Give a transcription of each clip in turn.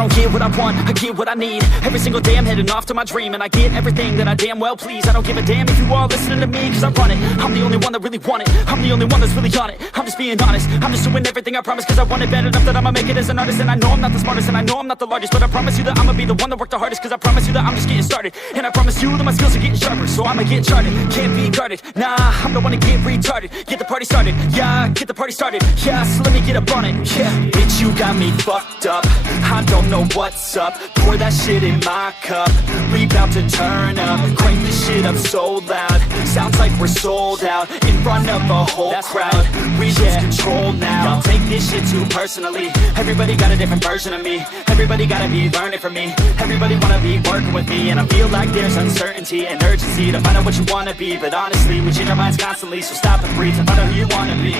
don't get what I want, I get what I need. Every single day I'm heading off to my dream, and I get everything that I damn well please. I don't give a damn if you all listening to me, cause I run it. I'm the only one that really want it, I'm the only one that's really on it. I'm just being honest, I'm just doing everything I promise, cause I want it bad enough that I'ma make it as an artist. And I know I'm not the smartest, and I know I'm not the largest, but I promise you that I'ma be the one that worked the hardest. Cause I promise you that I'm just getting started, and I promise you that my skills are getting sharper. So I'ma get charted, can't be guarded. Nah, I'm the one to get retarded. Get the party started, yeah, get the party started. Yeah, so let me get up on it, yeah. Bitch, you got me fucked up, I don't know what's up. Pour that shit in my cup, we bout to turn up. Crank this shit up so loud, sounds like we're sold out. In front of a whole crowd, we lose control now. Y'all take this shit too personally, everybody got a different version of me. Everybody gotta be learning from me, everybody wanna be working with me. And I feel like there's uncertainty and urgency to find out what you wanna be. But honestly, we change our minds constantly, so stop and breathe and find out who you wanna be.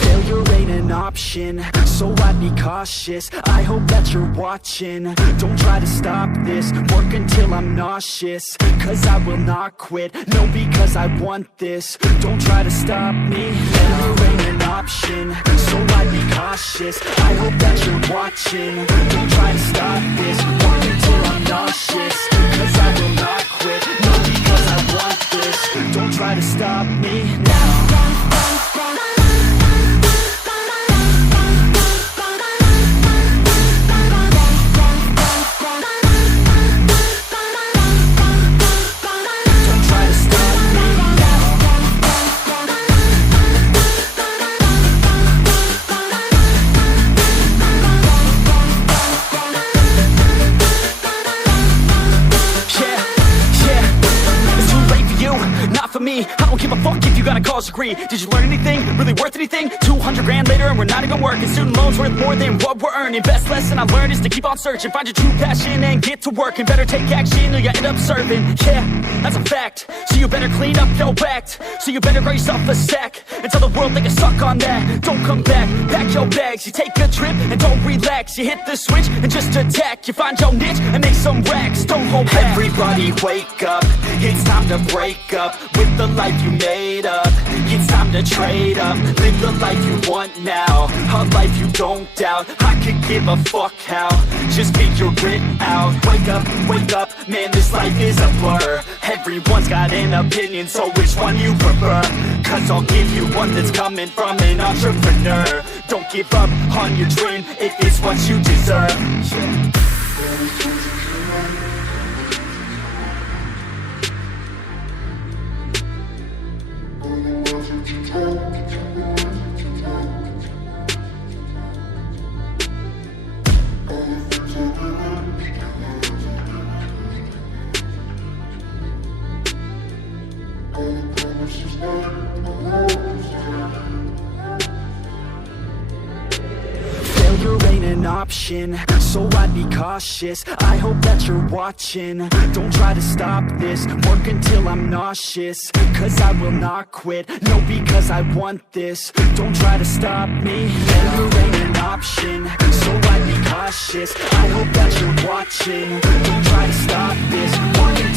Failure ain't an option, so I'd be cautious. I hope that you're watching, don't try to stop this. Work until I'm nauseous, cause I will not quit. No, because I want this, don't try to stop me. Failure ain't an option, so I'd be cautious. I hope that you're watching, don't try to stop this. Work until I'm nauseous, cause I will not quit. No, because I want this, don't try to stop me now. I don't give a fuck if you got a college degree. Did you learn anything? Really worth anything? 200 grand later and we're not even working. Student loans worth more than what we're earning. Best lesson I learned is to keep on searching. Find your true passion and get to work. And better take action or you end up serving. Yeah, that's a fact. So you better clean up your act. So you better grow yourself a sack and tell the world they can suck on that. Don't come back, pack your bags. You take a trip and don't relax. You hit the switch and just attack. You find your niche and make some racks. Don't hold back. Everybody wake up, it's time to break up with the life you made up. It's time to trade up, live the life you want now, a life you don't doubt. I could give a fuck how, just figure it out. Wake up, man, this life is a blur. Everyone's got an opinion, so which one you prefer? Cause I'll give you one that's coming from an entrepreneur. Don't give up on your dream if it's what you deserve. Failure ain't an option, so I'd be cautious. I hope that you're watching, don't try to stop this. Work until I'm nauseous, cause I will not quit. No, because I want this, don't try to stop me. Failure ain't an option, so I'd be cautious. I hope that you're watching, don't try to stop this. Work